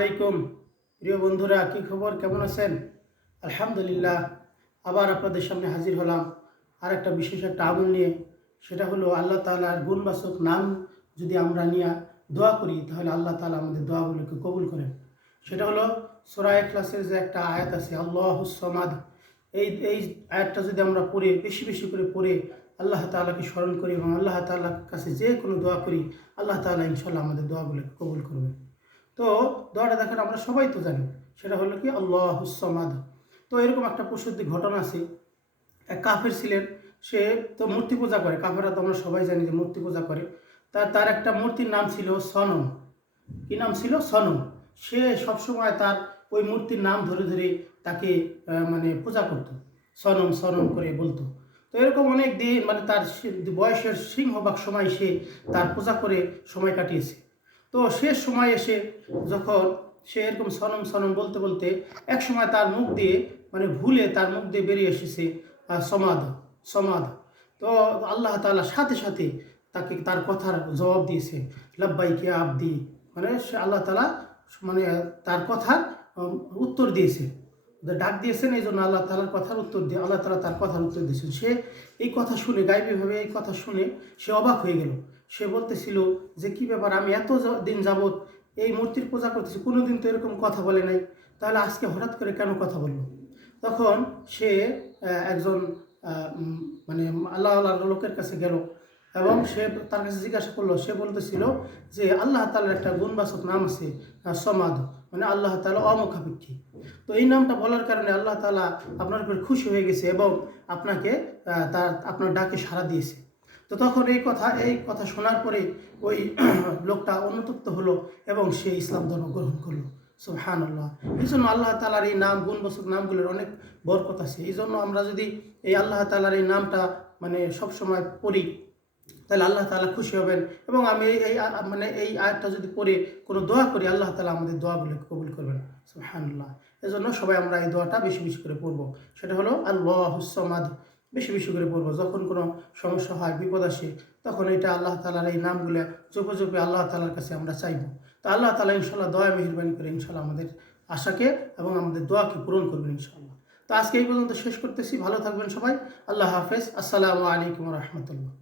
আলাইকুম প্রিয় বন্ধুরা, কি খবর, কেমন আছেন? আলহামদুলিল্লাহ, আবার আপনাদের সামনে হাজির হলাম আর একটা বিশেষ একটা আমল নিয়ে। সেটা হলো আল্লাহ তাআলার গুণবাচক নাম যদি আমরা নিয়ে দোয়া করি তাহলে আল্লাহ তাআলা আমাদের দোয়াগুলোকে কবুল করেন। সেটা হলো সূরা ইখলাসের যে একটা আয়াত আছে, আল্লাহুস সামাদ। এই আয়াতটা যদি আমরা পড়ে বেশি বেশি করে পড়ে আল্লাহ তাআলাকে স্মরণ করি এবং আল্লাহ তাআলার কাছে যে কোনো দোয়া করি, আল্লাহ তাআলা ইনশাআল্লাহ আমাদের দোয়াগুলোকে কবুল করবেন। তো দোয়াটা দেখেন আমরা সবাই তো জানি, সেটা হলো কি আল্লাহুস সামাদ। তো এরকম একটা প্রসিদ্ধ ঘটনা আছে। এক কাফের ছিলেন, সে তো মূর্তি পূজা করে। কাফেররা তো আমরা সবাই জানি যে মূর্তি পূজা করে। তার একটা মূর্তির নাম ছিল সনম। কি নাম ছিল? সনম। সে সবসময় তার ওই মূর্তির নাম ধরে ধরে তাকে মানে পূজা করত, সনম সনম করে বলতো। তো এরকম অনেক দিন মানে তার বয়সের সিংহভাগ সময় সে তার পূজা করে সময় কাটিয়েছে। তো শেষ সময় এসে যখন সে এরকম সনম সনম বলতে বলতে এক সময় তার মুখ দিয়ে মানে ভুলে তার মুখ দিয়ে বেরিয়ে এসেছে সমাদ, সমাদ। তো আল্লাহ তাআলা সাথে সাথে তাকে তার কথার জবাব দিয়েছে, লাব্বাইক ইয়া আবদি। মানে সে আল্লাহ তাআলা মানে তার কথার উত্তর দিয়েছে, ডাক দিয়েছেন, এই জন্য আল্লাহ তাআলার কথার উত্তর দিয়ে আল্লাহ তাআলা তার কথার উত্তর দিয়েছেন। সে এই কথা শুনে, গাইবীভাবে এই কথা শুনে সে অবাক হয়ে গেল। সে বলতেছিল যে কি ব্যাপার, আমি এত দিন যাবৎ এই মূর্তির পূজা করতেছি, কোনোদিন তো এরকম কথা বলে নাই, তাহলে আজকে হঠাৎ করে কেন কথা বললো? তখন সে একজন মানে আল্লাহ আল্লাহর লোকের কাছে গেল এবং সে তার কাছে জিজ্ঞাসা করলো। সে বলতেছিল যে আল্লাহ তাআলার একটা গুণবাচক নাম আছে সমাদ, মানে আল্লাহ তাআলা অমুখাপেক্ষী। তো এই নামটা বলার কারণে আল্লাহ তাআলা আপনার উপর খুশি হয়ে গেছে এবং আপনাকে আপনার ডাকে সাড়া দিয়েছে। তো তখন এই কথা শোনার পরে ওই লোকটা অনুতপ্ত হলো এবং সে ইসলাম ধর্ম গ্রহণ করলো। সুবহানাল্লাহ। এই জন্য আল্লাহ তাআলার এই নাম, গুণবাচক নামগুলোর অনেক বরকত আছে। এই জন্য আমরা যদি এই আল্লাহ তাআলার এই নামটা মানে সবসময় পড়ি তাহলে আল্লাহ তাআলা খুশি হবেন। এবং আমি মানে এই আয়াতটা যদি পড়ে কোনো দোয়া করি, আল্লাহ তাআলা আমাদের দোয়াগুলোকে কবুল করবেন। সুবহানাল্লাহ। এই জন্য সবাই আমরা এই দোয়াটা বেশি বেশি করে পড়বো। সেটা হলো আল্লাহুস সামাদ। বেশি বেশি করে পড়বো। যখন কোনো সমস্যা হয়, বিপদ আসে, তখন এটা আল্লাহ তাআলার এই নামগুলো জপে জপে আল্লাহ তাআলার কাছে আমরা চাইবো। তো আল্লাহ তাআলা ইনশাআল্লাহ দয়া মেহেরবানি করে ইনশাআল্লাহ আমাদের আশাকে এবং আমাদের দোয়াকে পূরণ করবেন ইনশাআল্লাহ। তো আজকে এই পর্যন্ত শেষ করতেছি। ভালো থাকবেন সবাই। আল্লাহ হাফেজ। আসসালামু আলাইকুম ওয়া রাহমাতুল্লাহ।